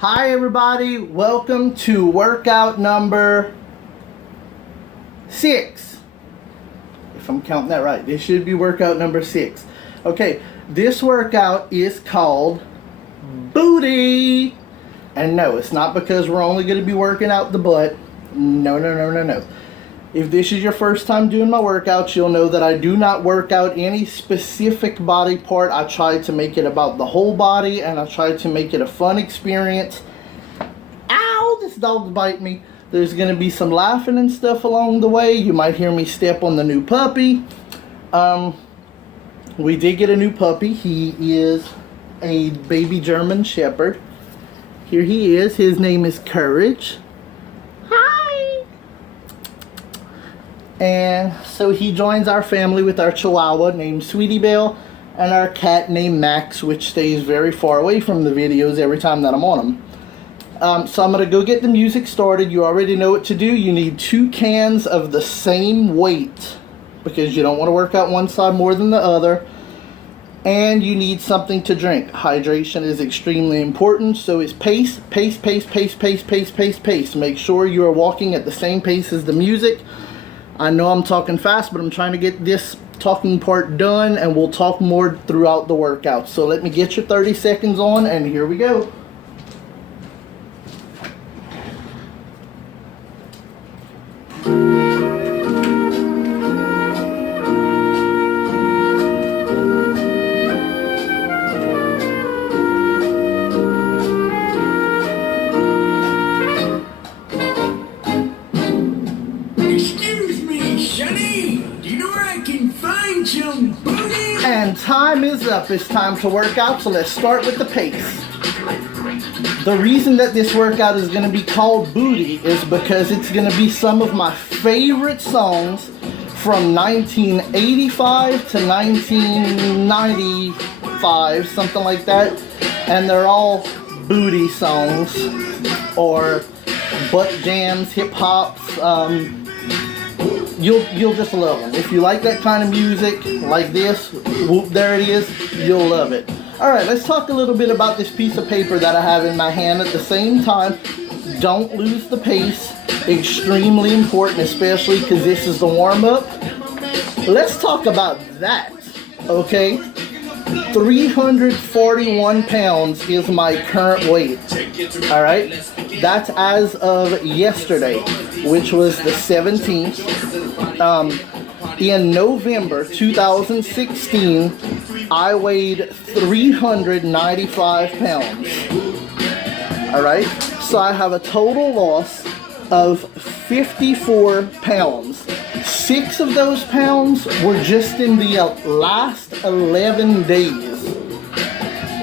Hi everybody, welcome to workout number 6. If I'm counting that right, this should be workout number 6. Okay, this workout is called booty. And no, it's not because we're only going to be working out the butt. No. If this is your first time doing my workouts, you'll know that I do not work out any specific body part. I try to make it about the whole body, and I try to make it a fun experience. Ow, this dog's biting me. There's going to be some laughing and stuff along the way. You might hear me step on the new puppy. We did get a new puppy. He is a baby German Shepherd. Here he is. His name is Courage. And so he joins our family with our Chihuahua named Sweetie Belle and our cat named Max, which stays very far away from the videos every time that I'm on them. So I'm going to go get the music started. You already know what to do. You need 2 cans of the same weight because you don't want to work out one side more than the other. And you need something to drink. Hydration is extremely important. So is pace. Make sure you are walking at the same pace as the music. I know I'm talking fast, but I'm trying to get this talking part done, and we'll talk more throughout the workout. So let me get your 30 seconds on, and here we go. And time is up. It's time to work out, so let's start with the pace. The reason that this workout is going to be called Booty is because it's going to be some of my favorite songs from 1985 to 1995, something like that. And they're all booty songs or butt jams, hip hops. You'll just love them. If you like that kind of music, like this, whoop, there it is, you'll love it. Alright, let's talk a little bit about this piece of paper that I have in my hand at the same time. Don't lose the pace. Extremely important, especially because this is the warm-up. Let's talk about that, okay? 341 pounds is my current weight. Alright? That's as of yesterday, which was the 17th. In November 2016, I weighed 395 pounds. Alright? So I have a total loss of 54 pounds. 6 of those pounds were just in the last 11 days.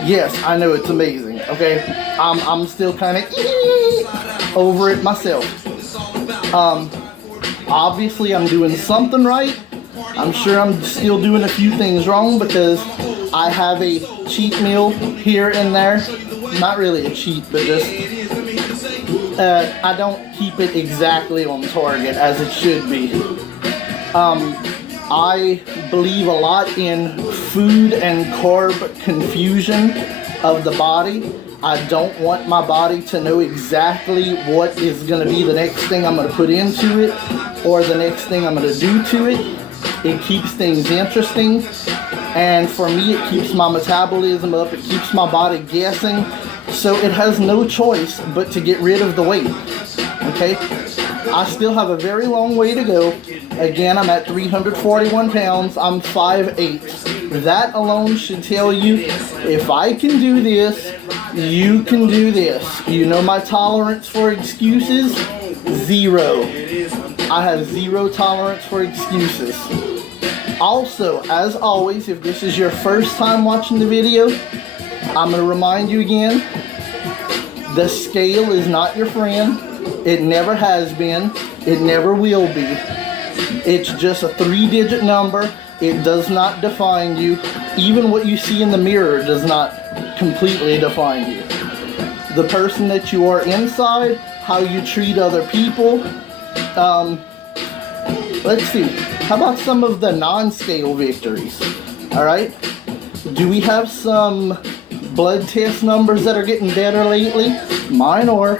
Yes, I know, it's amazing. Okay? I'm still kind of over it myself. Obviously I'm doing something right. I'm sure I'm still doing a few things wrong because I have a cheat meal here and there. Not really a cheat, but just I don't keep it exactly on target as it should be. I believe a lot in food and carb confusion of the body. I don't want my body to know exactly what is going to be the next thing I'm going to put into it or the next thing I'm going to do to it. It keeps things interesting, and for me it keeps my metabolism up, it keeps my body guessing, so it has no choice but to get rid of the weight. Okay? I still have a very long way to go. Again, I'm at 341 pounds. I'm 5'8". That alone should tell you, if I can do this, you can do this. You know my tolerance for excuses? 0. I have 0 tolerance for excuses. Also, as always, if this is your first time watching the video, I'm going to remind you again, the scale is not your friend. It never has been. It never will be. It's just a 3-digit number. It does not define you. Even what you see in the mirror does not completely define you. The person that you are inside, how you treat other people. Let's see. How about some of the non-scale victories? Alright? Do we have some blood test numbers that are getting better lately. Mine are.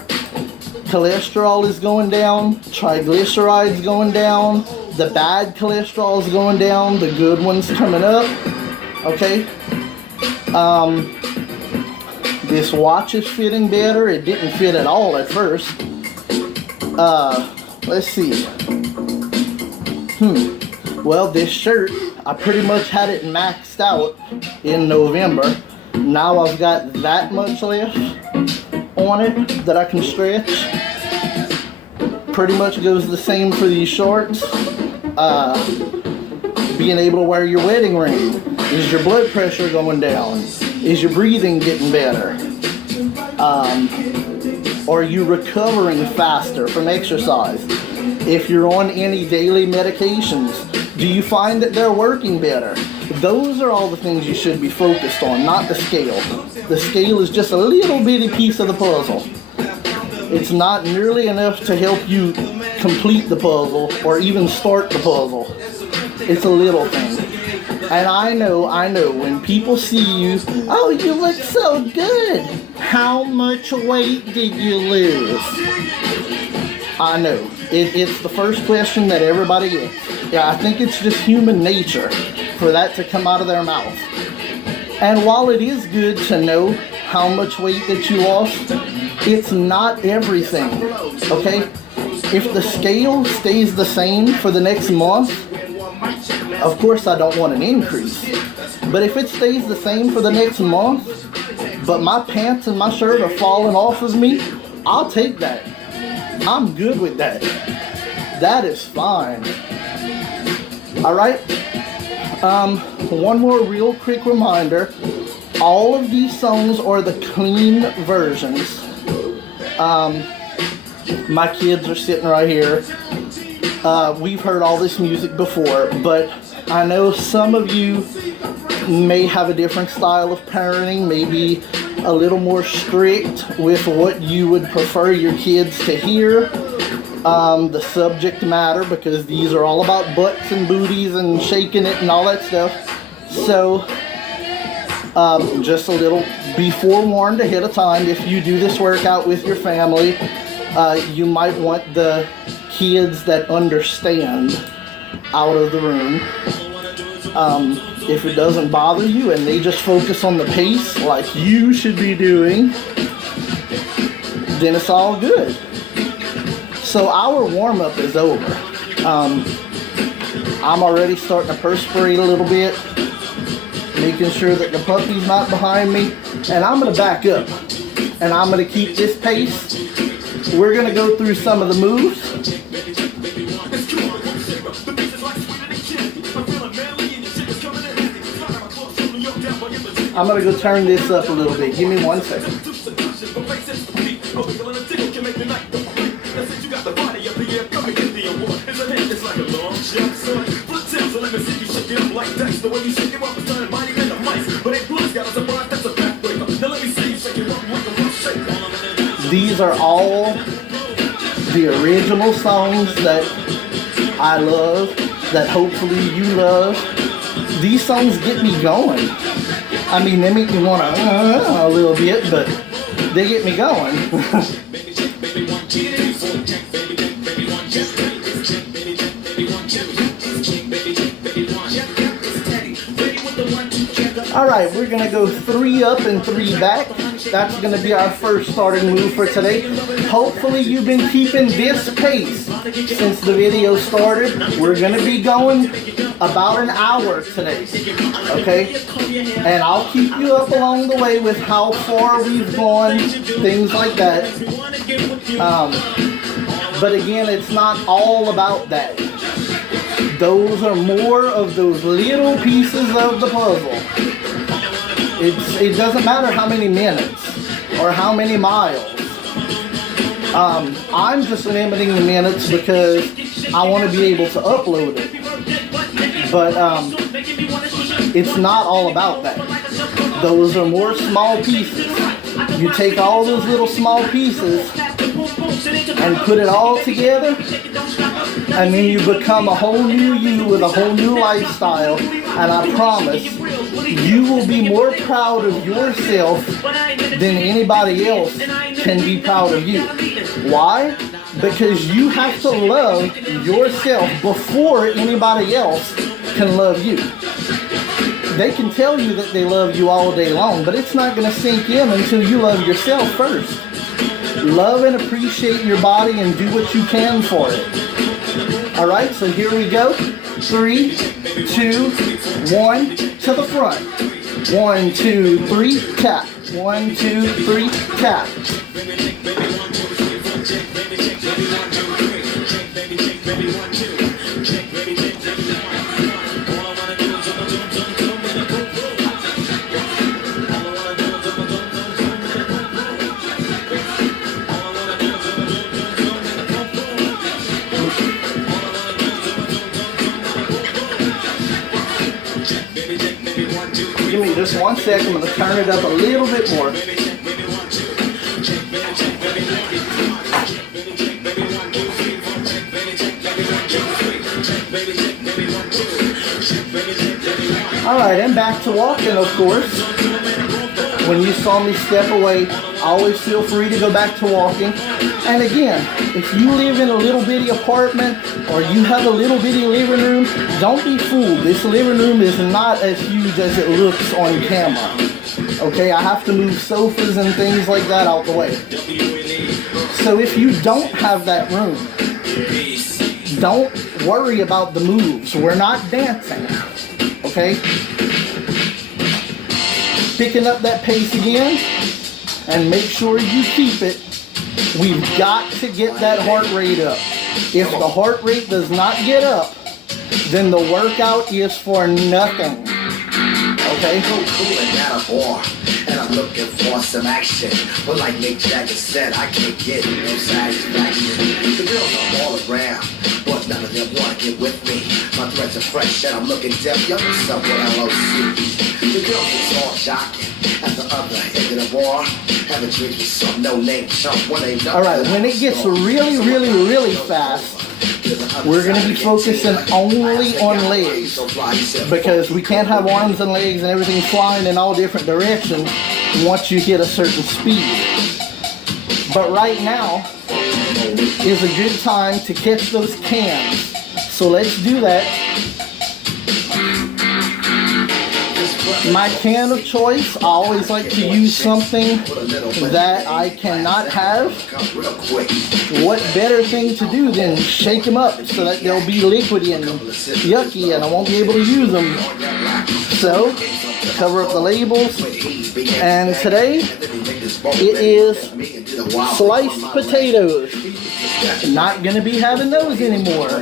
Cholesterol is going down, triglycerides going down, the bad cholesterol is going down, the good one's coming up. Okay. This watch is fitting better. It didn't fit at all at first. Let's see. Well, this shirt, I pretty much had it maxed out in November. Now I've got that much left on it that I can stretch. Pretty much goes the same for these shorts. Being able to wear your wedding ring. Is your blood pressure going down? Is your breathing getting better? Are you recovering faster from exercise? If you're on any daily medications, do you find that they're working better? Those are all the things you should be focused on, not the scale. The scale is just a little bitty piece of the puzzle. It's not nearly enough to help you complete the puzzle or even start the puzzle. It's a little thing. And I know, when people see you, oh, you look so good. How much weight did you lose? I know. It's the first question that everybody gets. Yeah, I think it's just human nature for that to come out of their mouth. And while it is good to know how much weight that you lost, it's not everything, okay? If the scale stays the same for the next month, of course I don't want an increase. But if it stays the same for the next month, but my pants and my shirt are falling off of me, I'll take that. I'm good with that. That is fine. All right? One more real quick reminder. All of these songs are the clean versions. My kids are sitting right here. We've heard all this music before, but I know some of you may have a different style of parenting, maybe a little more strict with what you would prefer your kids to hear. The subject matter, because these are all about butts and booties and shaking it and all that stuff. So, just a little, be forewarned ahead of time. If you do this workout with your family, you might want the kids that understand out of the room. If it doesn't bother you and they just focus on the pace like you should be doing, then it's all good. So our warm-up is over. I'm already starting to perspirate a little bit, making sure that the puppy's not behind me, and I'm going to back up, and I'm going to keep this pace. We're going to go through some of the moves. I'm going to go turn this up a little bit. Give me 1 second. These are all the original songs that I love, that hopefully you love. These songs get me going. I mean, they make me want to a little bit, but they get me going. All right, we're going to go 3 up and 3 back. That's going to be our first starting move for today. Hopefully you've been keeping this pace since the video started. We're going to be going about an hour today, okay? And I'll keep you up along the way with how far we've gone, things like that. But again, it's not all about that. Those are more of those little pieces of the puzzle. It doesn't matter how many minutes or how many miles. I'm just limiting the minutes because I want to be able to upload it. But it's not all about that. Those are more small pieces. You take all those little small pieces and put it all together, and then you become a whole new you with a whole new lifestyle, and I promise you will be more proud of yourself than anybody else can be proud of you. Why? Because you have to love yourself before anybody else can love you. They can tell you that they love you all day long, but it's not going to sink in until you love yourself first. Love and appreciate your body and do what you can for it. All right, so here we go. 3, 2, 1, to the front. 1, 2, 3, tap. 1, 2, 3, tap. Give me just 1 second. I'm going to turn it up a little bit more. Alright, and back to walking, of course. When you saw me step away, always feel free to go back to walking. And again, if you live in a little bitty apartment or you have a little bitty living room, don't be fooled. This living room is not as huge as it looks on camera. Okay, I have to move sofas and things like that out the way. So if you don't have that room, don't worry about the moves. We're not dancing. Okay? Picking up that pace again, and make sure you keep it. We've got to get that heart rate up. If the heart rate does not get up, then the workout is for nothing. Okay? And I'm looking for some action. But like Mick Jagger said, I can't get no satisfaction. The girls are all around, but none of them want to get with me. My threads are fresh and I'm looking deaf. Young myself when I see. The girls is all jocking at the other end of the bar. Have a drink with some no-name chump. Alright, when it gets really fast, we're going to be focusing only on legs, because we can't have arms and legs and everything flying in all different directions once you hit a certain speed. But right now is a good time to catch those cans. So let's do that. My can of choice, I always like to use something that I cannot have. What better thing to do than shake them up so that they'll be liquidy and yucky and I won't be able to use them. So, cover up the labels. And today, it is sliced potatoes. Not going to be having those anymore.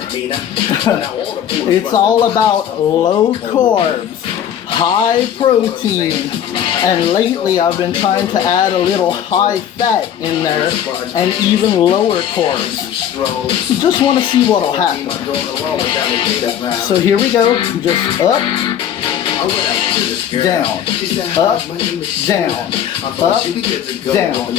It's all about low carbs, high protein, and lately I've been trying to add a little high fat in there and even lower carbs. Just want to see what will happen. So here we go. Just up, down, up, down, up, down.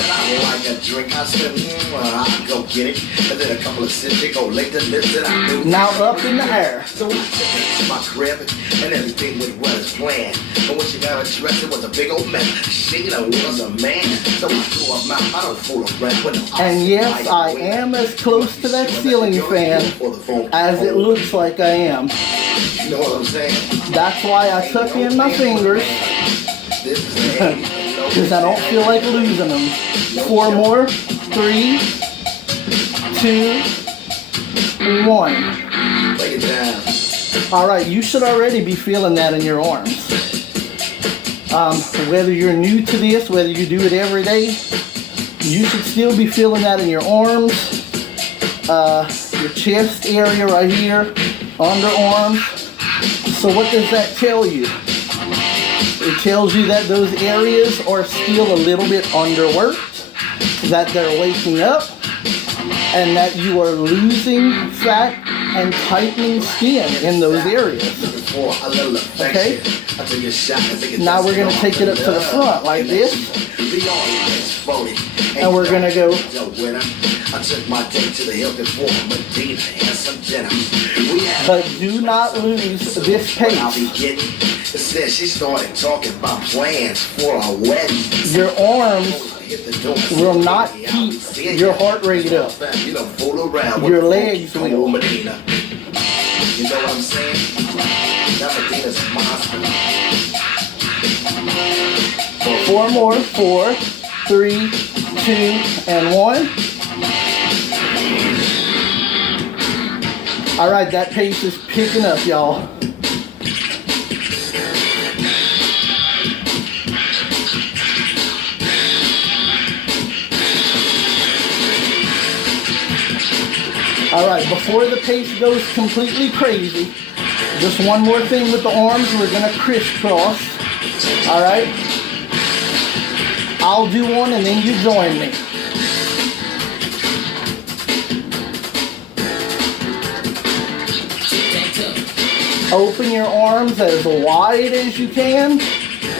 I like a drink, I said, I'll go get it. And then a couple of sips, they go lick the lips that I do. Now up in the air. So I took it to my crib, and everything went well as planned. But when she got her dress, it was a big old mess. She was a man. So I threw up my, I don't fool around. And yes, I am as close to that ceiling fan as it looks like I am. You know what I'm saying? That's why I tuck in my fingers. Because I don't feel like losing them. 4 more. 3, 2, 1. Alright, you should already be feeling that in your arms. Whether you're new to this, whether you do it every day, you should still be feeling that in your arms, your chest area right here, underarms. So what does that tell you? It tells you that those areas are still a little bit underworked, that they're waking up, and that you are losing fat and tightening skin in those areas. Okay? Now we're going to take it up to the front like this. And we're going to go. But do not lose this pace. Your arms will not keep your heart rate up. Your legs will. You know what I'm saying? Four more. 4, 3, 2, and 1. All right, that pace is picking up, y'all. All right, before the pace goes completely crazy, just one more thing with the arms. We're gonna crisscross. All right? I'll do one and then you join me. Open your arms as wide as you can,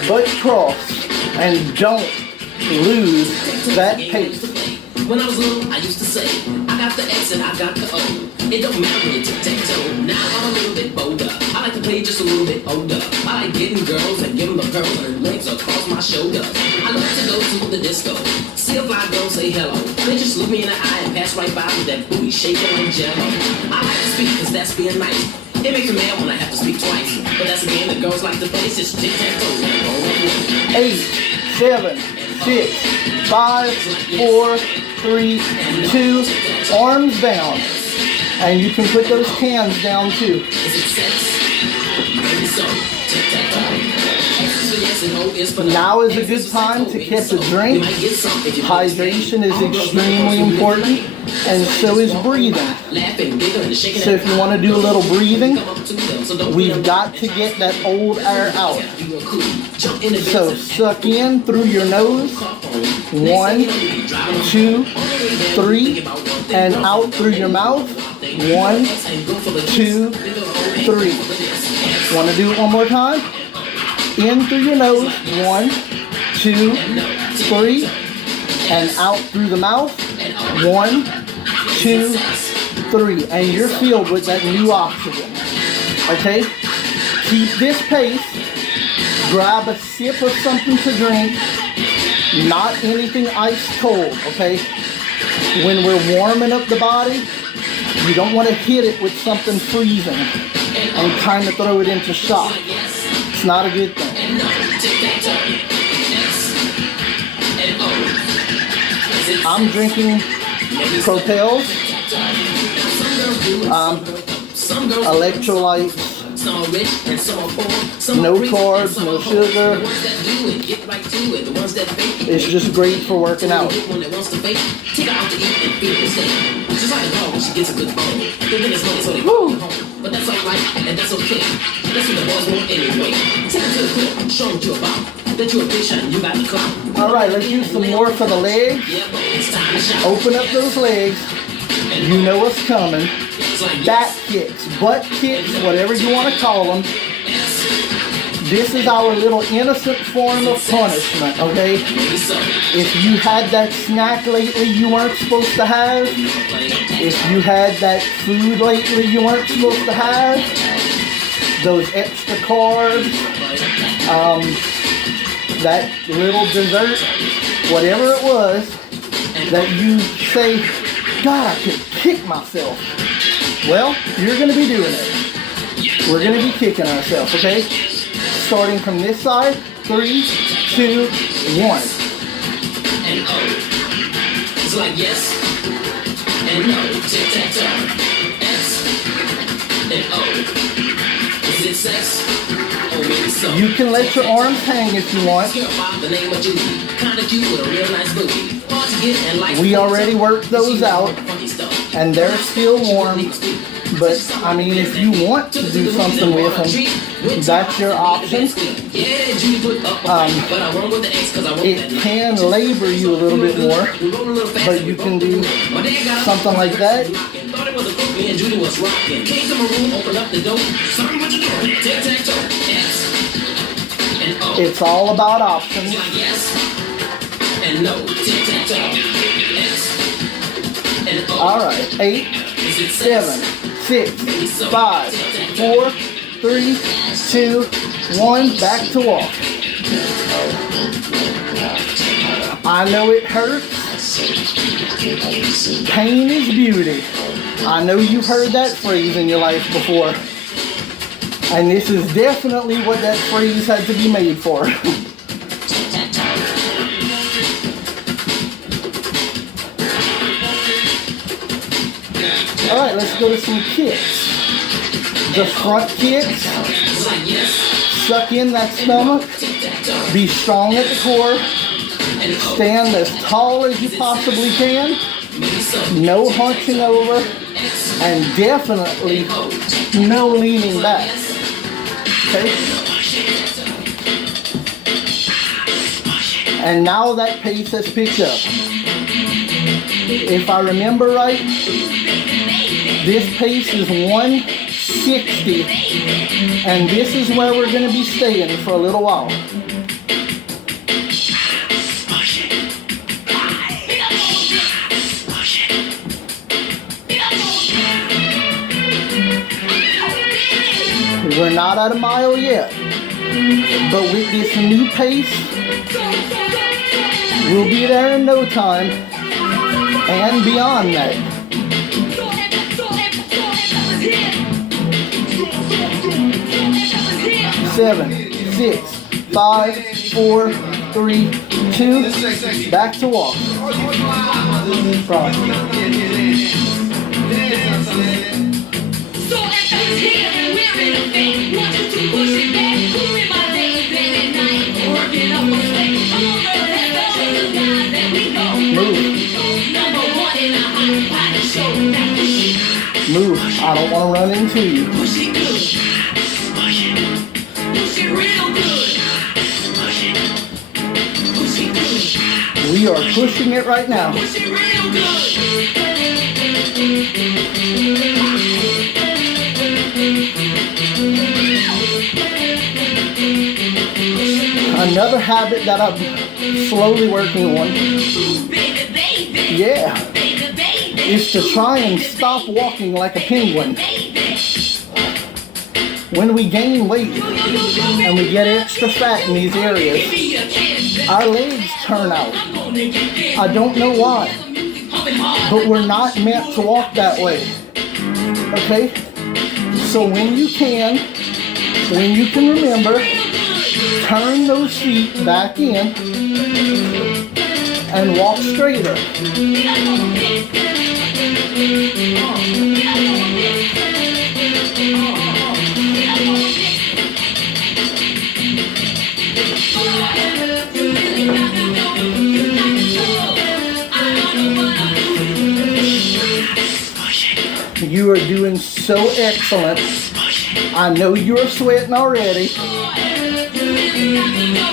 but cross. And don't lose that pace. When I was little, I used to say, I got the X and I got the O. It don't matter when you tic-tac-toe. Now I'm a little bit bolder. I like to play just a little bit older. I like getting girls and giving them pearls and her legs across my shoulder. I love to go to the disco. See a fly girl say hello. They just look me in the eye and pass right by with that booty shaking like jello. I like to speak because that's being nice. It makes me mad when I have to speak twice. But that's a game that girls like to play. It's just tic-tac-toe. 8, 7, 6, 5, 4, 3, 2, arms down. And you can put those hands down too. Now is a good time to catch a drink. Hydration is extremely important, and so is breathing. So if you want to do a little breathing, we've got to get that old air out. So suck in through your nose. 1, 2, 3, and out through your mouth. 1, 2, 3. Want to do it one more time? In through your nose. 1, 2, 3, and out through the mouth. 1, 2, 3, and you're filled with that new oxygen. Okay? Keep this pace. Grab a sip of something to drink. Not anything ice cold, okay? When we're warming up the body, you don't want to hit it with something freezing and kind of throw it into shock. It's not a good thing. I'm drinking Propels, electrolytes, no carbs, no sugar. It's just great for working out. Woo. But that's alright, and that's okay. That's what the boys want anyway. Take it to the clip, show them what you're about. That you're a bitch and you got the clout. Alright, let's use some more for the legs. Open up those legs. You know what's coming. Back kicks, butt kicks, whatever you want to call them. This is our little innocent form of punishment, okay? If you had that snack lately you weren't supposed to have, if you had that food lately you weren't supposed to have, those extra carbs, that little dessert, whatever it was, that you say, God, I could kick myself. Well, you're going to be doing it. We're going to be kicking ourselves, okay? Starting from this side, 3, 2, 1. And O. It's like yes and no. Tic-tac-toe. S and O. Is it sex? Or maybe so. You can let your arms hang if you want. We already worked those out, and they're still warm. But I mean, if you want to do something with them, that's your option. It can labor you a little bit more, but you can do something like that. It's all about options. All right, 8, 7, 6, 5, 4, 3, 2, 1, back to walk. I know it hurts. Pain is beauty. I know you've heard that phrase in your life before. And this is definitely what that phrase had to be made for. All right, let's go to some kicks. The front kicks. Suck in that stomach. Be strong at the core. Stand as tall as you possibly can. No hunching over. And definitely no leaning back. Okay? And now that pace has picked up. If I remember right, this pace is 160, and this is where we're going to be staying for a little while. We're not at a mile yet, but with this new pace, we'll be there in no time, and beyond that. Seven, 6, 5, 4, 3, 2, back to walk. Move. I don't want to run into you. We are pushing it right now. Another habit that I'm slowly working on, is to try and stop walking like a penguin. When we gain weight and we get extra fat in these areas, our legs turn out. I don't know why, but we're not meant to walk that way. Okay? So when you can remember, turn those feet back in and walk straighter. You are doing so excellent. I know you're sweating already,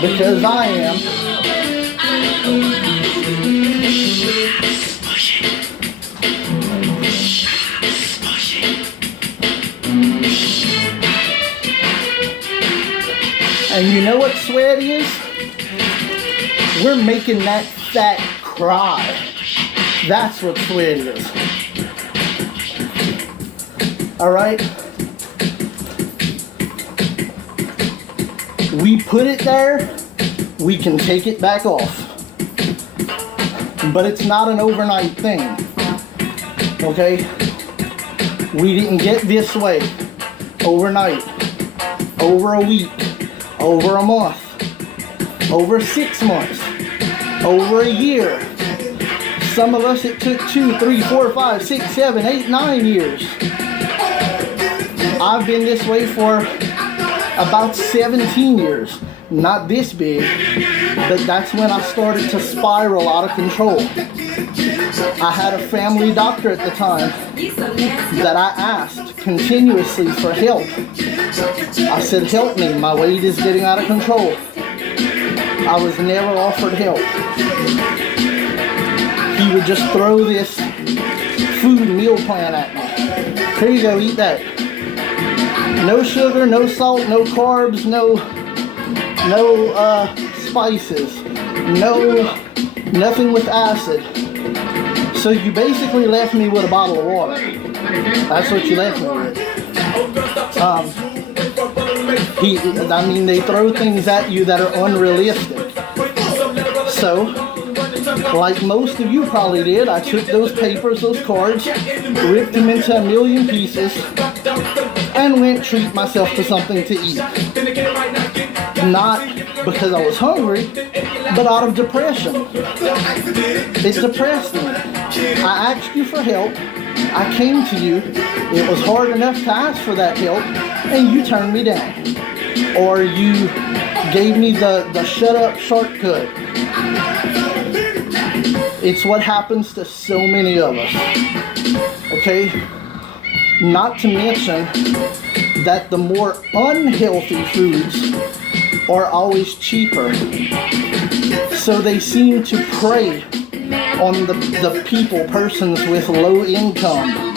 because I am. And you know what sweat is? We're making that fat cry. That's what sweat is. All right? We put it there, we can take it back off. But it's not an overnight thing. Okay? We didn't get this way overnight, over a week, over a month, over 6 months, over a year. Some of us it took 2, 3, 4, 5, 6, 7, 8, 9 years. I've been this way for about 17 years. Not this big, but that's when I started to spiral out of control. I had a family doctor at the time that I asked continuously for help. I said, help me, my weight is getting out of control. I was never offered help. He would just throw this food meal plan at me. Here you go, eat that. No sugar, no salt, no carbs, no spices, nothing with acid. So you basically left me with a bottle of water. That's what you left me with. They throw things at you that are unrealistic. So, like most of you probably did, I took those papers, those cards, ripped them into a million pieces, and went treat myself to something to eat. Not because I was hungry, but out of depression. It depressed me. I asked you for help. I came to you. It was hard enough to ask for that help, and you turned me down. Or you gave me the shut up shortcut. It's what happens to so many of us. Okay? Not to mention that the more unhealthy foods are always cheaper. So they seem to prey on the persons with low income,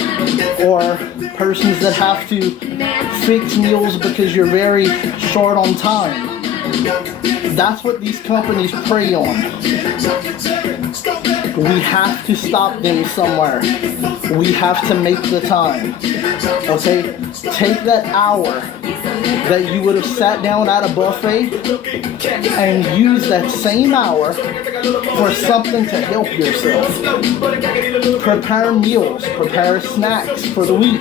or persons that have to fix meals because you're very short on time. That's what these companies prey on. We have to stop them somewhere. We have to make the time. Okay? Take that hour that you would have sat down at a buffet and use that same hour for something to help yourself. Prepare meals, prepare snacks for the week.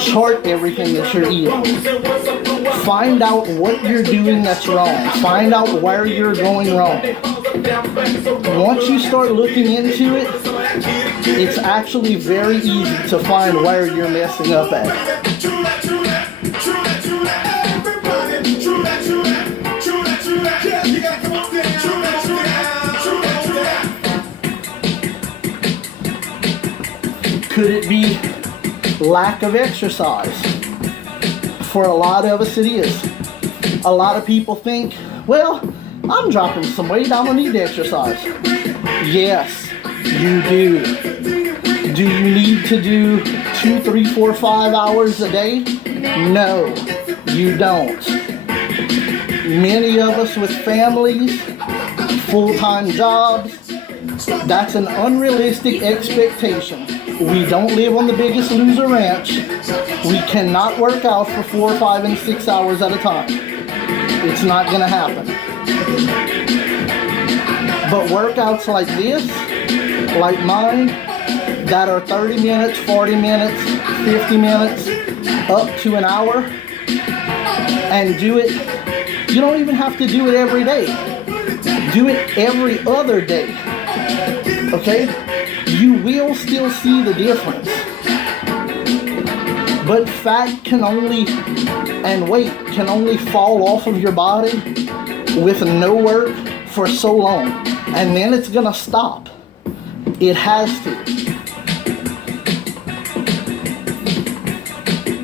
Chart everything that you're eating. Find out what you're doing that's wrong. Find out where you're going wrong. Once you start looking into it, it's actually very easy to find where you're messing up at. Could it be lack of exercise? For a lot of us it is. A lot of people think, well, I'm dropping some weight, I don't need to exercise. Yes, you do. Do you need to do 2, 3, 4, 5 hours a day? No, you don't. Many of us with families, full-time jobs, that's an unrealistic expectation. We don't live on the Biggest Loser Ranch. We cannot work out for 4, 5, and 6 hours at a time. It's not going to happen. But workouts like this, like mine, that are 30 minutes, 40 minutes, 50 minutes, up to an hour, and do it, you don't even have to do it every day. Do it every other day. Okay? You will still see the difference. But fat can only, and weight can only fall off of your body with no work for so long. And then it's gonna stop. It has to.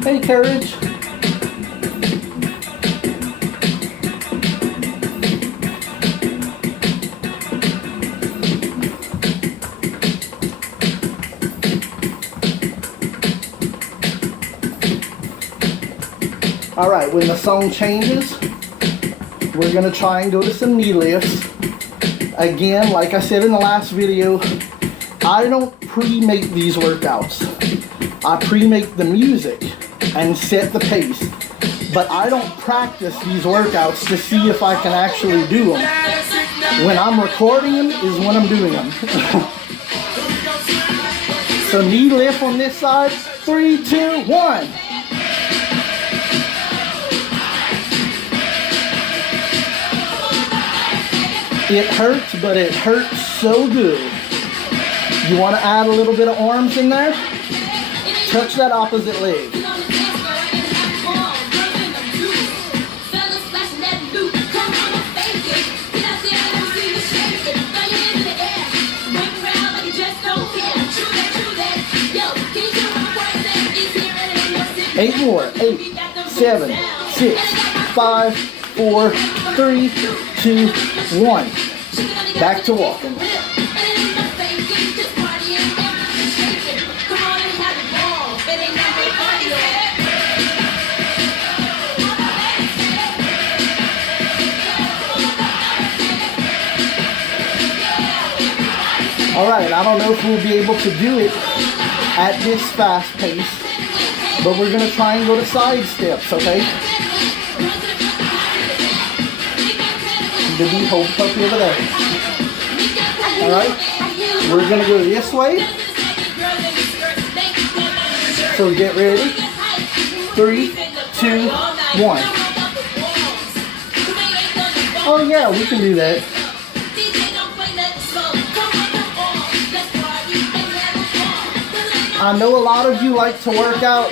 Hey, Courage. All right, when the song changes, we're gonna try and go to some knee lifts. Again, like I said in the last video, I don't pre-make these workouts. I pre-make the music and set the pace. But I don't practice these workouts to see if I can actually do them. When I'm recording them is when I'm doing them. So knee lift on this side, 3, 2, 1. It hurts, but it hurts so good. You want to add a little bit of arms in there? Touch that opposite leg. 8 more. 8, 7, 6, 5, 4, 3, 2, 1. Back to walking. All right, I don't know if we'll be able to do it at this fast pace, but we're gonna try and go to side steps, okay? The bee hold puppy over there. All right, we're gonna go this way. So get ready. 3, 2, 1. Oh yeah, we can do that. I know a lot of you like to work out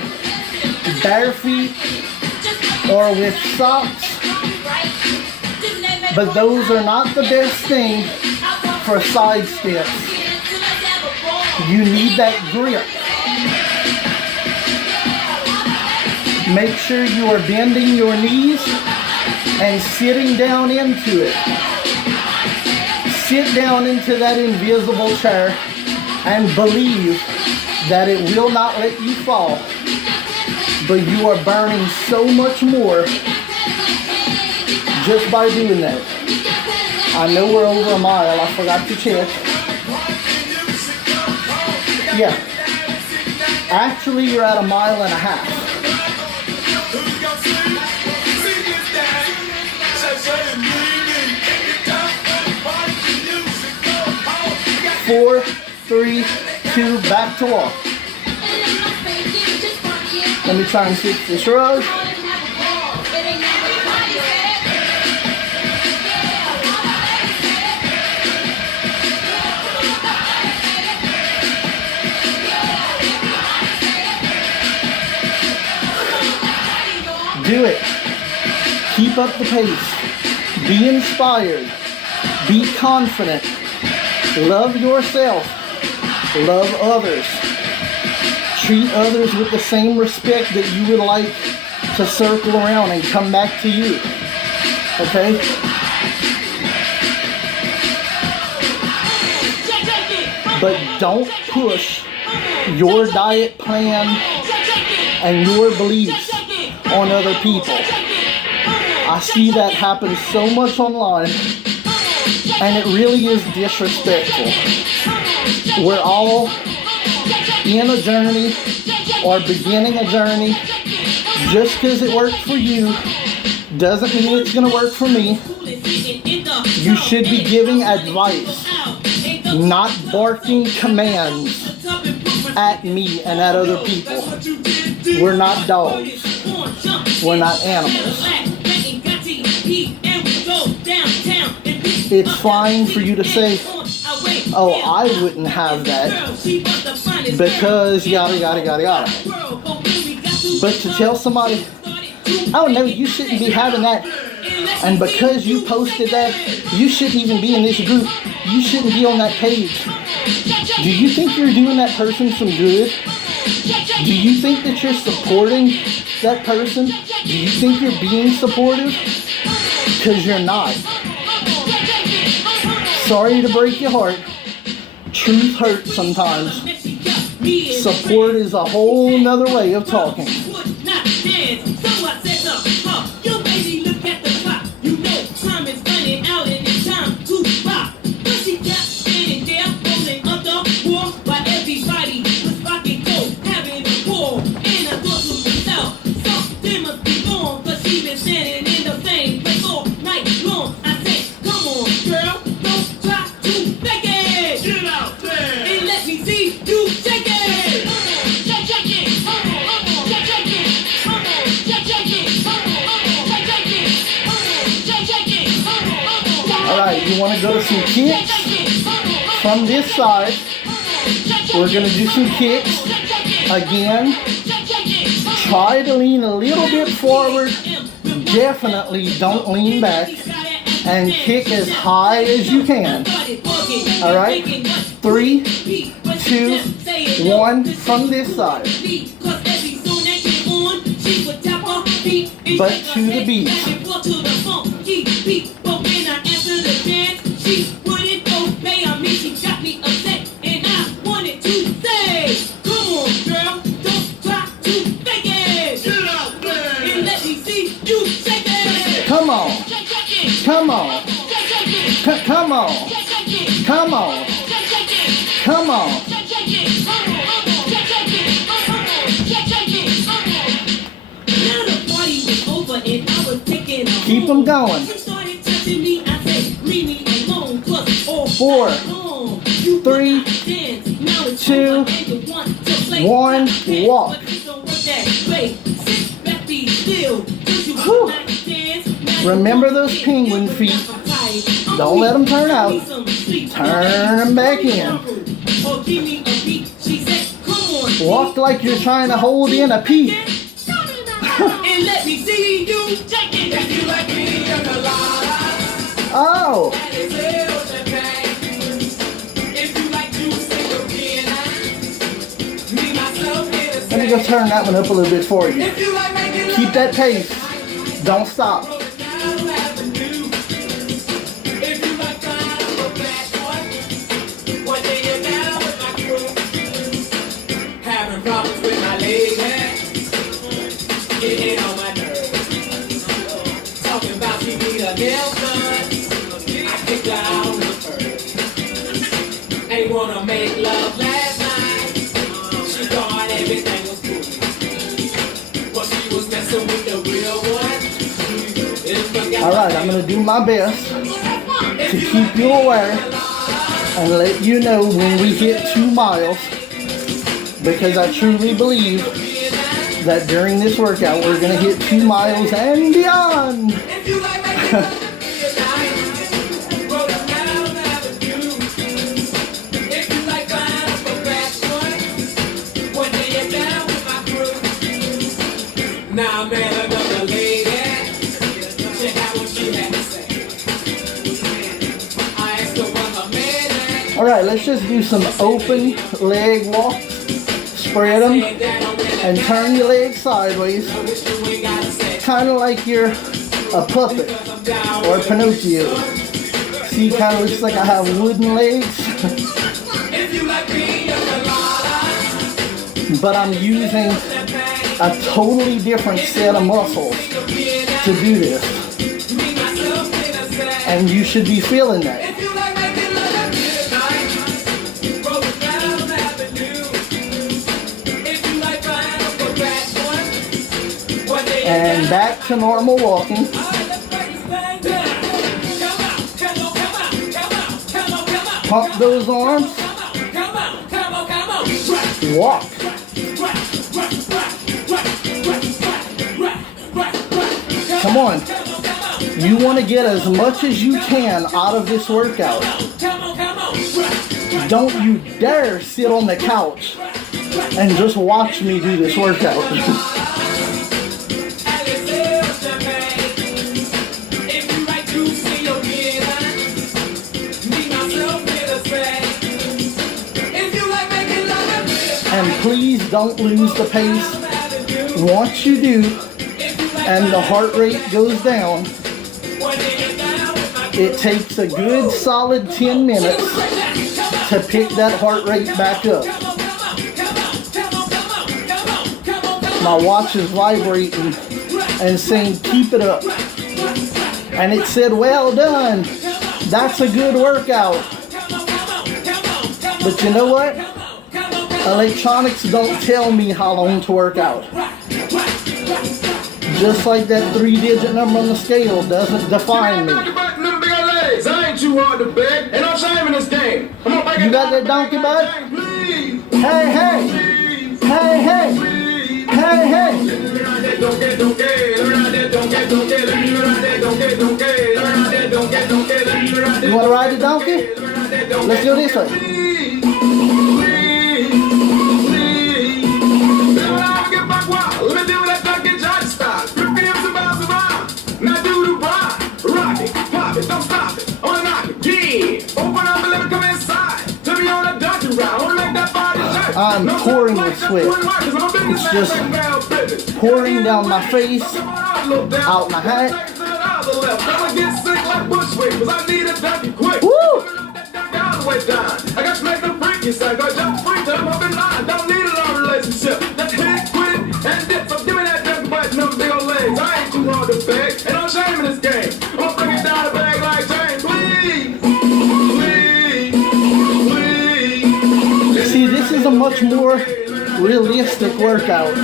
bare feet or with socks, but those are not the best thing for side steps. You need that grip. Make sure you are bending your knees and sitting down into it. Sit down into that invisible chair and believe that it will not let you fall, but you are burning so much more just by doing that. I know we're over a mile, I forgot to check. Yeah, actually you're at 1.5 miles. Four, 3, 2, back to walk. Let me try and fix the shrug. Do it. Keep up the pace. Be inspired. Be confident. Love yourself. Love others. Treat others with the same respect that you would like to circle around and come back to you. Okay? But don't push your diet plan and your beliefs on other people. I see that happen so much online, and it really is disrespectful. We're all in a journey or beginning a journey. Just because it worked for you doesn't mean it's going to work for me. You should be giving advice, not barking commands at me and at other people. We're not dogs. We're not animals. It's fine for you to say, oh, I wouldn't have that because yada, yada, yada, yada. But to tell somebody, oh no, you shouldn't be having that, and because you posted that, you shouldn't even be in this group, you shouldn't be on that page. Do you think you're doing that person some good? Do you think that you're supporting that person? Do you think you're being supportive? Because you're not. Sorry to break your heart. Truth hurts sometimes. Support is a whole nother way of talking. You want to go to some kicks from this side. We're going to do some kicks. Again, try to lean a little bit forward. Definitely don't lean back. And kick as high as you can. All right? 3, 2, 1 from this side. but to the beat. Come on. Come on. Come on. Come on. Come on. Keep them going. 4, 3, 2, 1, walk. Whew. Remember those penguin feet. Don't let them turn out. Turn them back in. Walk like you're trying to hold in a pea. And let me see you take it. If you like me, oh. Let me go turn that one up a little bit for you. Keep that pace. Don't stop. Having problems with my leg, getting on my nerves. Talking about she need a nail done. I kicked her out on the curb. Ain't wanna make love last night. She thought everything was cool. But she was messing with the real one. Alright, I'm going to do my best to keep you aware and let you know when we hit 2 miles. Because I truly believe that during this workout we're going to hit 2 miles and beyond. Now man, another lady. Check out what she had to say. I asked her what her man had. Alright, let's just do some open leg walks. Spread them and turn your legs sideways. Kind of like you're a puppet or a Pinocchio. See, kind of looks like I have wooden legs. But I'm using a totally different set of muscles to do this. And you should be feeling that. And back to normal walking. Pump those arms. Walk. Come on. You want to get as much as you can out of this workout. Don't you dare sit on the couch and just watch me do this workout. And please don't lose the pace. Once you do, and the heart rate goes down, it takes a good solid 10 minutes to pick that heart rate back up. My watch is vibrating and saying, keep it up. And it said, well done. That's a good workout. But you know what? Electronics don't tell me how long to work out. Just like that 3-digit number on the scale doesn't define me. I ain't too hard to beg, and I'm shaming this game. You got that donkey bud? Hey, hey! Hey, hey! Hey, hey! You want to ride the donkey? Let's go this way. I'm pouring with sweat. It's just pouring down my face, out my hat. Woo! I got to make them freaky side. Go jump free, jump up in line. Don't need a long relationship. Let's hit, quit, and dip. So give me that junkie button, them big old legs. I ain't too hard to beg. Ain't no shame in this game. I'm gonna bring it down the bag like James. Please. See, this is a much more realistic workout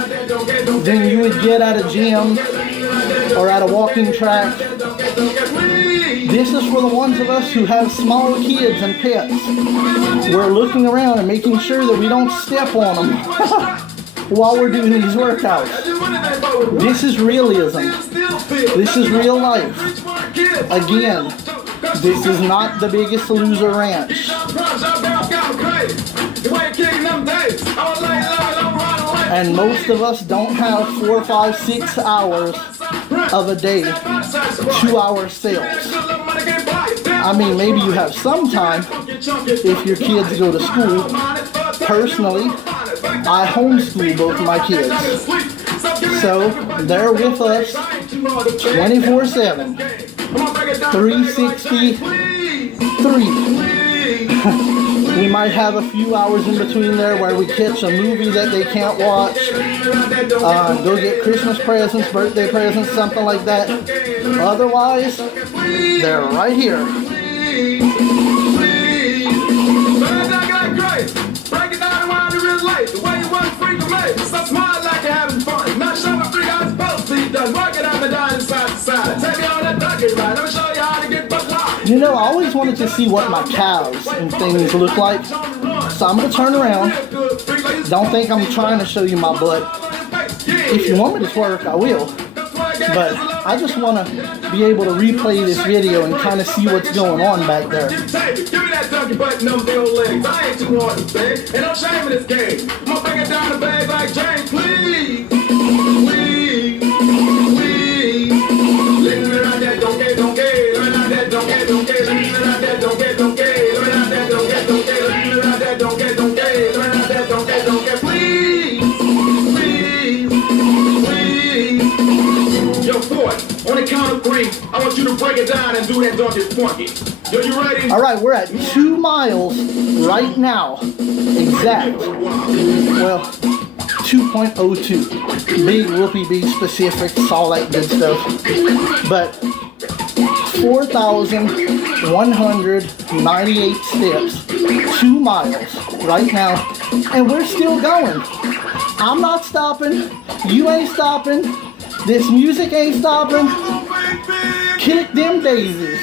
than you would get at a gym or at a walking track. This is for the ones of us who have small kids and pets. We're looking around and making sure that we don't step on them while we're doing these workouts. This is realism. This is real life. Again, this is not the Biggest Loser Ranch. And most of us don't have 4, 5, 6 hours of a day, 2-hour sales. I mean, maybe you have some time if your kids go to school. Personally, I homeschool both of my kids. So they're with us 24/7, 363. We might have a few hours in between there where we catch a movie that they can't watch, go get Christmas presents, birthday presents, something like that. Otherwise, they're right here. Break it down around the real life. The way you want free to make. Stop smiling like you're having fun. Not showing free how it's supposed to be done. Work it out and down side to side. Take me on that ducky ride. Let me show you how to get buck high. You know, I always wanted to see what my calves and things look like. So I'm going to turn around. Don't think I'm trying to show you my butt. If you want me to twerk, I will. But I just want to be able to replay this video and kind of see what's going on back there. Give me that donkey button, them big old legs. I ain't too hard to beg. Ain't no shame in this game. I'm gonna bring it down the bag like James, please. Please. Please. Let me ride that donkey, donkey. Let me ride that donkey, donkey. Let me ride that donkey, donkey. Let me ride that donkey, donkey. Let me ride that donkey, donkey. Let me ride that donkey, donkey. Please. Please. Please. Yo, Ford, on the count of 3, I want you to break it down and do that donkey funky. Yo, you ready? All right, we're at 2 miles right now. Exact. Well, 2.02. Big whoopie bee specifics, all that good stuff. But 4,198 steps, 2 miles right now. And we're still going. I'm not stopping. You ain't stopping. This music ain't stopping. Kick them daisies.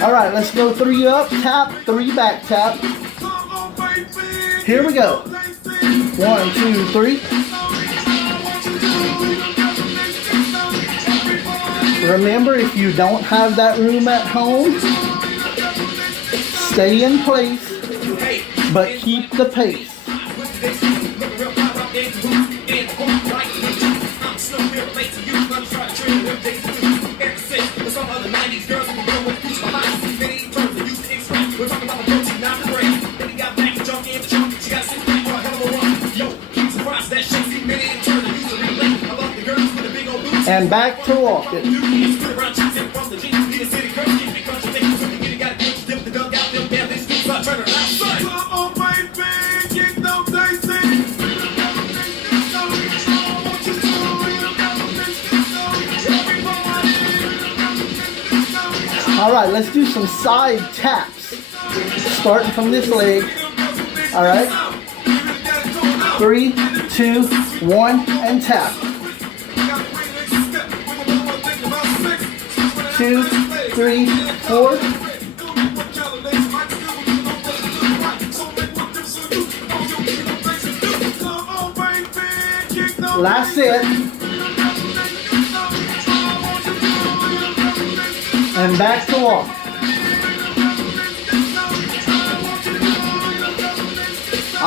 All right, let's go 3 up, tap, 3 back, tap. Here we go. 1, 2, 3. Remember, if you don't have that room at home, stay in place, but keep the pace. And back to walking. All right, let's do some side taps. Starting from this leg. All right. 3, 2, 1, and tap. 2, 3, 4. Last set. And back to walk.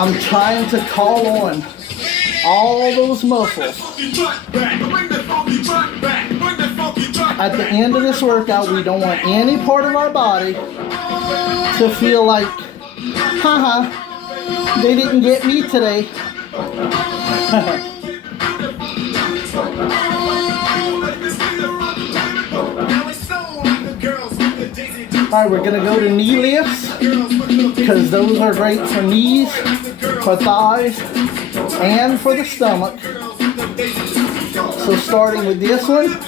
I'm trying to call on all those muscles. At the end of this workout, we don't want any part of our body to feel like, haha, they didn't get me today. Alright, we're going to go to knee lifts because those are great for knees, for thighs, and for the stomach. So starting with this one,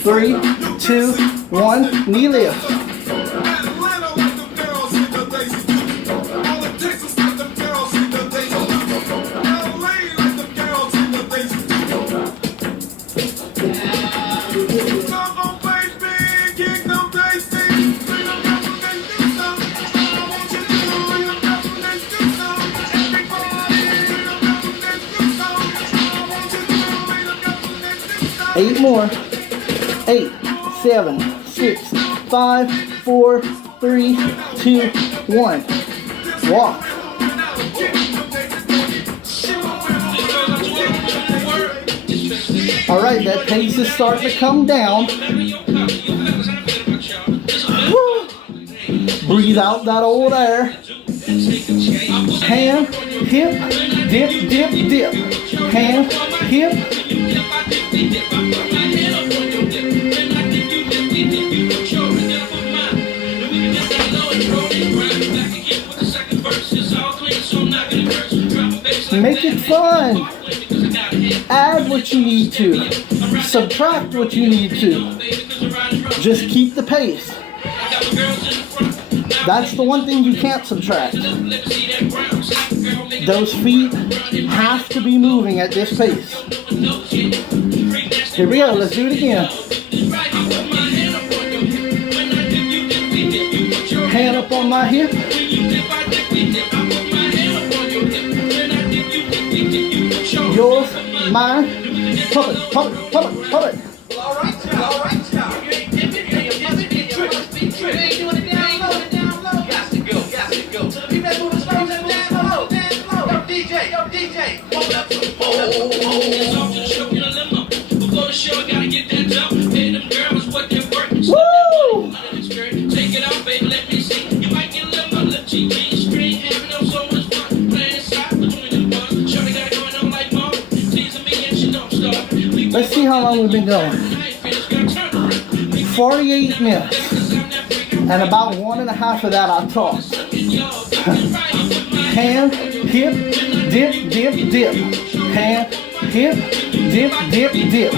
3, 2, 1, knee lift. Eight more. 8, 7, 6, 5, 4, 3, 2, 1. Walk. All right, that pace is starting to come down. Woo. Breathe out that old air. Hand, hip, dip, dip, dip. Hand, hip. Make it fun. Add what you need to. Subtract what you need to. Just keep the pace. That's the one thing you can't subtract. Those feet have to be moving at this pace. Here we go. Let's do it again. Hand up on my hip. Yours, mine. Pump it, pump it, pump it, pump it. All right, y'all. You ain't doing it down low. Got to go. You better move it slow, down low. Yo, DJ. Hold up. Woo! Take it out, baby, let me see. You might get a little screen, having no so much fun. Playing inside between the ones. Shorty got it going on like mom. Teasing me and she don't stop. Let's see how long we've been going. 48 minutes. And about 1.5 of that I talked. Hand, hip, dip, dip, dip. Hand, hip, dip, dip, dip.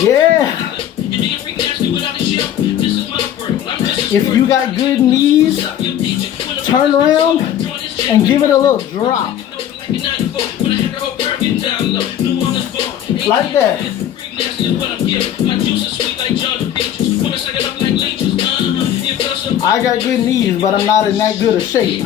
Yeah. If you got good knees, turn around and give it a little drop. Like that. I got good knees, but I'm not in that good a shape.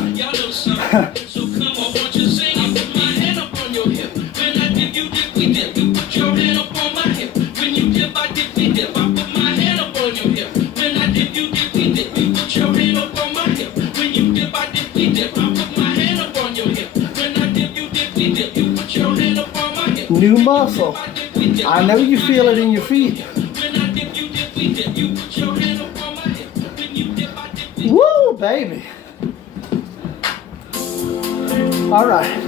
New muscle. I know you feel it in your feet. Woo, baby. All right.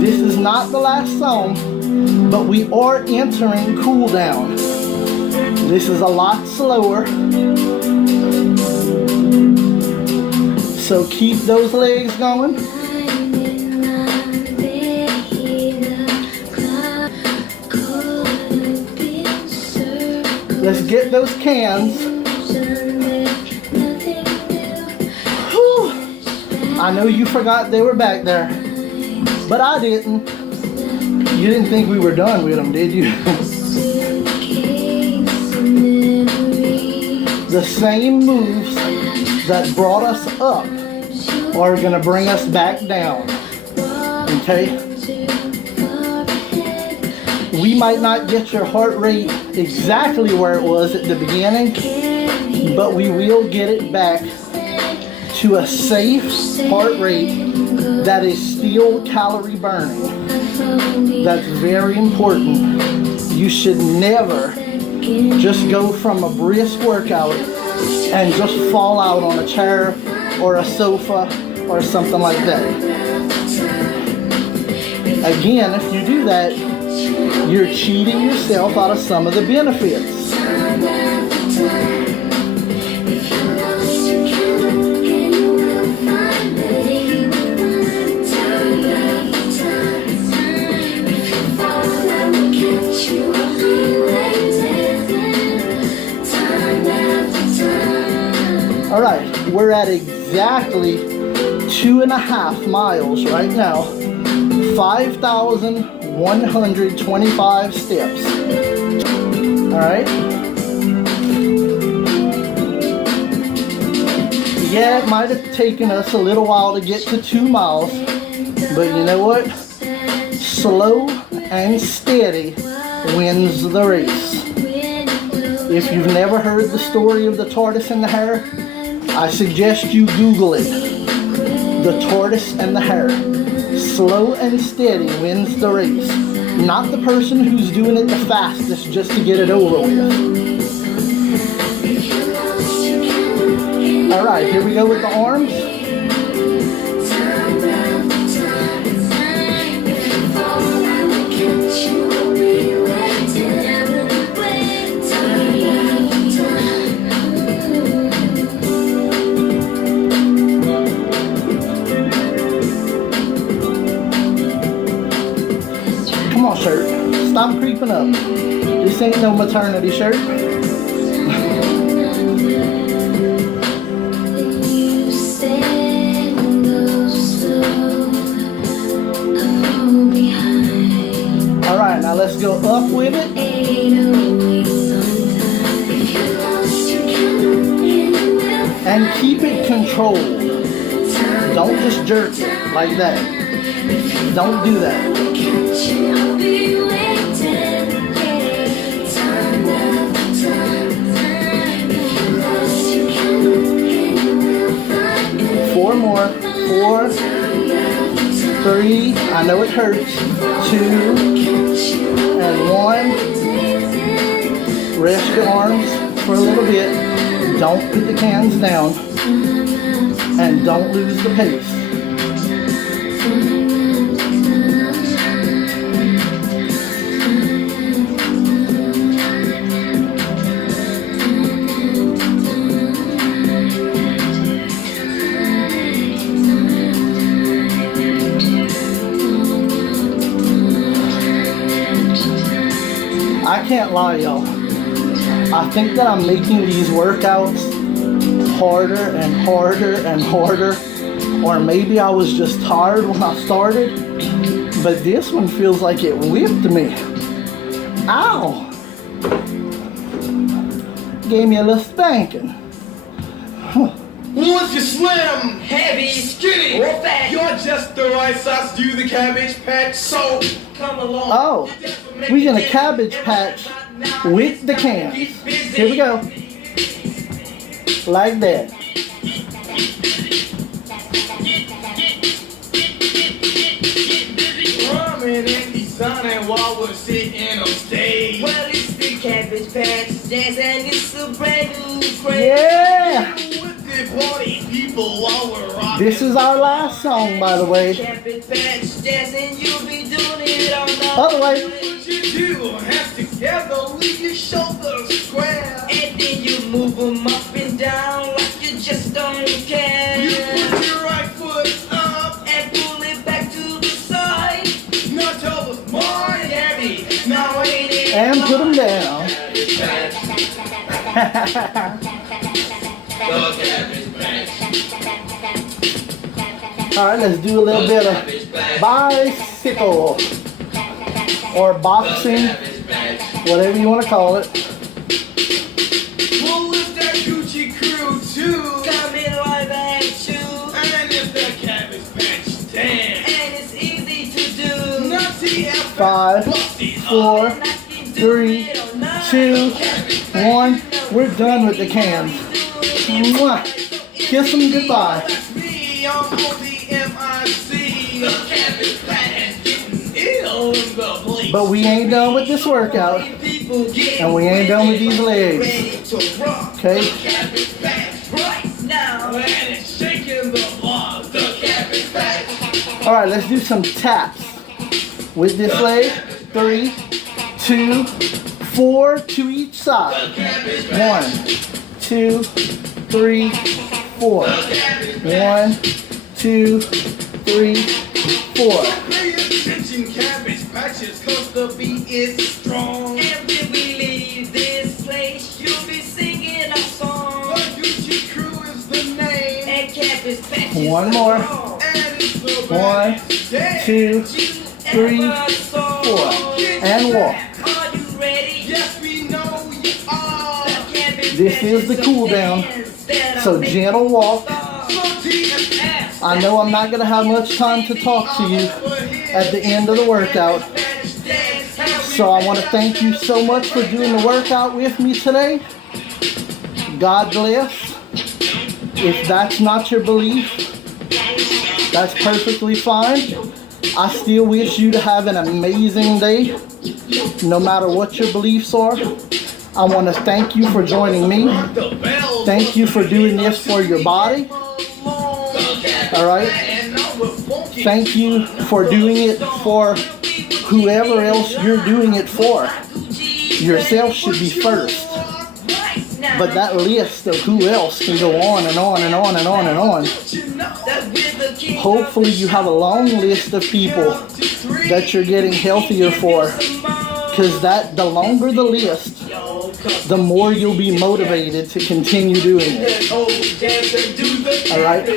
This is not the last song, but we are entering cool down. This is a lot slower. So keep those legs going. Let's get those cans. Whew. I know you forgot they were back there, but I didn't. You didn't think we were done with them, did you? The same moves that brought us up are gonna bring us back down. Okay? We might not get your heart rate exactly where it was at the beginning, but we will get it back to a safe heart rate that is still calorie burning. That's very important. You should never just go from a brisk workout and just fall out on a chair or a sofa or something like that. Again, if you do that, you're cheating yourself out of some of the benefits. All right, we're at exactly 2.5 miles right now, 5,125 steps. All right. Yeah, it might have taken us a little while to get to 2 miles, but you know what? Slow and steady wins the race. If you've never heard the story of the tortoise and the hare, I suggest you Google it. The tortoise and the hare. Slow and steady wins the race. Not the person who's doing it the fastest just to get it over with. All right, here we go with the arms. Come on, shirt. Stop creeping up. This ain't no maternity shirt. Alright, now let's go up with it. And keep it controlled. Don't just jerk it like that. Don't do that. 4 more. 4, 3, I know it hurts. 2, and 1. Rest your arms for a little bit. Don't put the cans down. And don't lose the pace. I can't lie, y'all. I think that I'm making these workouts harder and harder and harder. Or maybe I was just tired when I started. But this one feels like it whipped me. Ow! Gave me a little spanking. Huh. Once you slim, heavy, skinny, or fat, you're just the right size to do the Cabbage Patch. So come along. Oh, we're gonna Cabbage Patch with the cans. Here we go. Like that. Drumming and designing while we're sitting on stage. Well, it's the Cabbage Patch Dance and it's a brand new craze. Yeah! Party people while we're rocking. This is our last song, by the way. Cabbage Patch Dance and you'll be doing it all night. Other way. What you do, hands together, leave your shoulders square. And then you move them up and down like you just don't care. You put your right foot up And pull it back to the side. now tell us more heavy. Now ain't it? And put them down. Alright, let's do a little bit of bicycle. Or boxing. Whatever you want to call it. We'll lift that Gucci crew too. Coming right at you. And it's the Cabbage Patch Dance. And it's easy to do. Not the 5, 4, 3, 2, 1. We're done with the cans. Mwah. Kiss them goodbye. But we ain't done with this workout. And we ain't done with these legs. Okay? Alright, let's do some taps with this leg. 3, 2, 4 to each side. 1, 2, 3, 4. 1, 2, 3, 4. Pay attention, cabbage patches, 'cause the beat is strong. And when we leave this place, you'll be singing a song. The Gucci crew is the name. And Cabbage Patches. One more. And it's the 1, best. 2, 3, 4. And walk. Are you ready? Yes, we know you are. This is the cool down. So gentle walk. I know I'm not going to have much time to talk to you at the end of the workout. So I want to thank you so much for doing the workout with me today. God bless. If that's not your belief, that's perfectly fine. I still wish you to have an amazing day, no matter what your beliefs are. I want to thank you for joining me. Thank you for doing this for your body. Alright? Thank you for doing it for whoever else you're doing it for. Yourself should be first. But that list of who else can go on and on and on and on and on. Hopefully you have a long list of people that you're getting healthier for. Because the longer the list, the more you'll be motivated to continue doing it. Alright?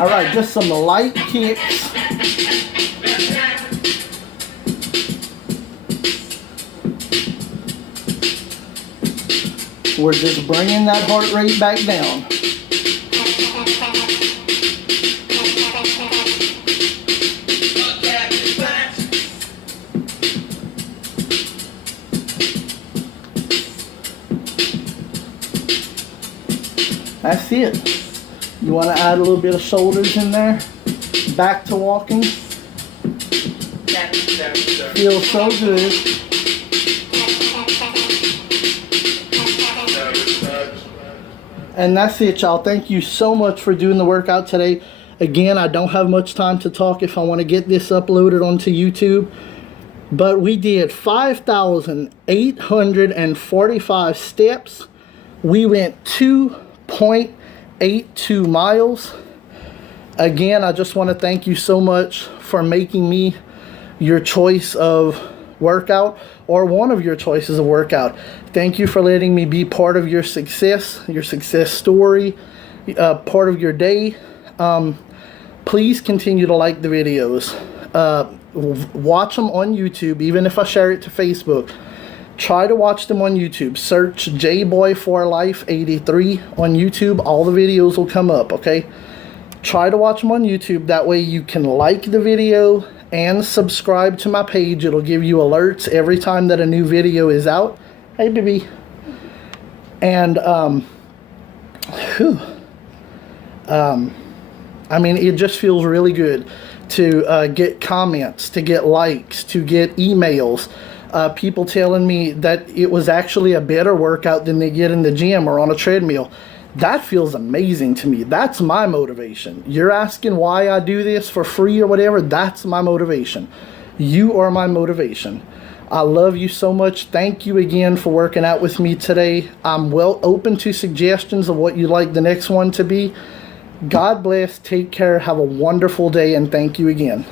Alright, just some light kicks. We're just bringing that heart rate back down. That's it. You want to add a little bit of shoulders in there. Back to walking. Feels so good. And that's it, y'all. Thank you so much for doing the workout today. Again, I don't have much time to talk if I want to get this uploaded onto YouTube. But we did 5,845 steps. We went 2.82 miles. Again, I just want to thank you so much for making me your choice of workout, or one of your choices of workout. Thank you for letting me be part of your success story, part of your day. Please continue to like the videos. Watch them on YouTube, even if I share it to Facebook. Try to watch them on YouTube. Search jboi4life83 on YouTube. All the videos will come up, okay? Try to watch them on YouTube. That way you can like the video and subscribe to my page. It'll give you alerts every time that a new video is out. Hey, baby. And, I mean, it just feels really good to get comments, to get likes, to get emails. People telling me that it was actually a better workout than they get in the gym or on a treadmill. That feels amazing to me. That's my motivation. You're asking why I do this for free or whatever. That's my motivation. You are my motivation. I love you so much. Thank you again for working out with me today. I'm well open to suggestions of what you'd like the next one to be. God bless. Take care. Have a wonderful day, and thank you again.